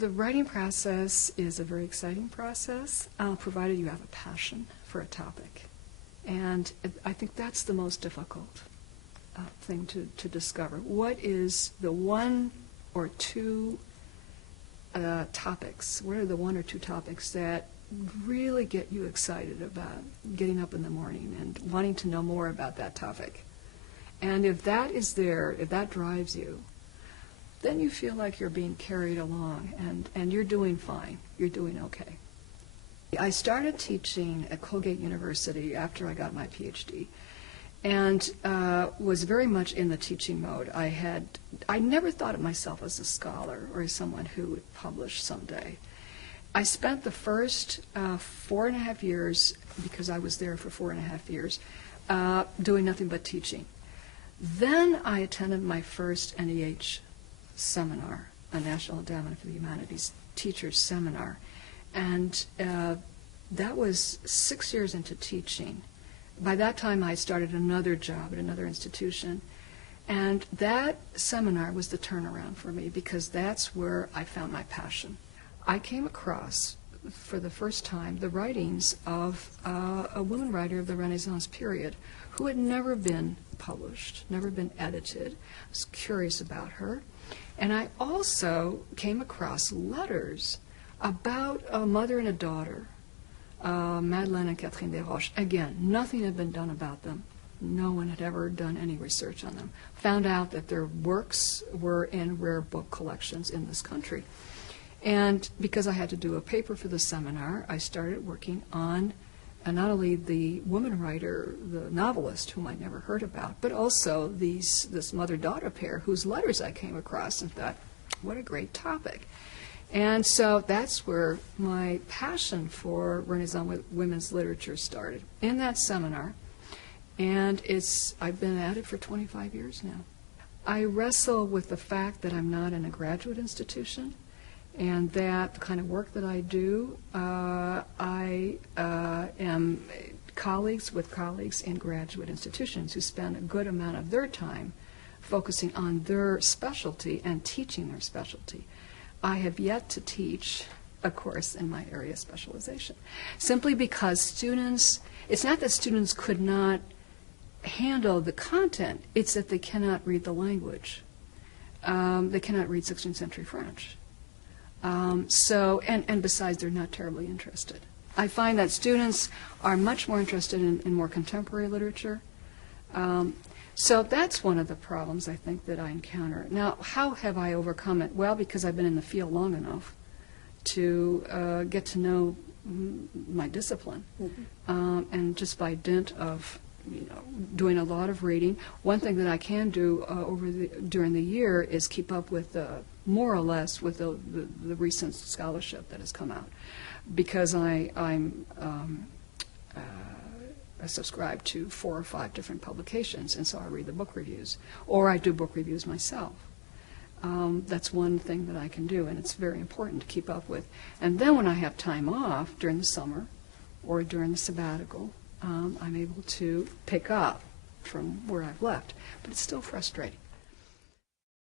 The writing process is a very exciting process, provided you have a passion for a topic. And I think that's the most difficult thing to discover. What is the one or two topics? What are the one or two topics that really get you excited about getting up in the morning and wanting to know more about that topic? And if that is there, if that drives you, then you feel like you're being carried along and you're doing fine. You're doing okay. I started teaching at Colgate University after I got my PhD, and was very much in the teaching mode. I never thought of myself as a scholar or as someone who would publish someday. I spent the first 4.5 years, because I was there for 4.5 years, doing nothing but teaching. Then I attended my first NEH seminar, a National Endowment for the Humanities Teachers Seminar. And that was 6 years into teaching. By that time, I started another job at another institution. And that seminar was the turnaround for me, because that's where I found my passion. I came across, for the first time, the writings of a woman writer of the Renaissance period who had never been published, never been edited. I was curious about her. And I also came across letters about a mother and a daughter, Madeleine and Catherine Desroches. Again, nothing had been done about them. No one had ever done any research on them. Found out that their works were in rare book collections in this country. And because I had to do a paper for the seminar, I started working on not only the woman writer, the novelist, whom I'd never heard about, but also this mother-daughter pair whose letters I came across and thought, what a great topic. And so that's where my passion for Renaissance women's literature started, in that seminar. And I've been at it for 25 years now. I wrestle with the fact that I'm not in a graduate institution, and that the kind of work that I do, I am colleagues in graduate institutions who spend a good amount of their time focusing on their specialty and teaching their specialty. I have yet to teach a course in my area of specialization, simply because students, it's not that students could not handle the content, it's that they cannot read the language. They cannot read 16th century French. And besides, they're not terribly interested. I find that students are much more interested in more contemporary literature. So that's one of the problems, I think, that I encounter. Now, how have I overcome it? Well, because I've been in the field long enough to get to know my discipline. Mm-hmm. And just by dint of doing a lot of reading, one thing that I can do during the year is keep up with more or less with the recent scholarship that has come out, because I'm I subscribe to 4 or 5 different publications, and so I read the book reviews, or I do book reviews myself. That's one thing that I can do, and it's very important to keep up with. And then when I have time off during the summer or during the sabbatical, I'm able to pick up from where I've left. But it's still frustrating.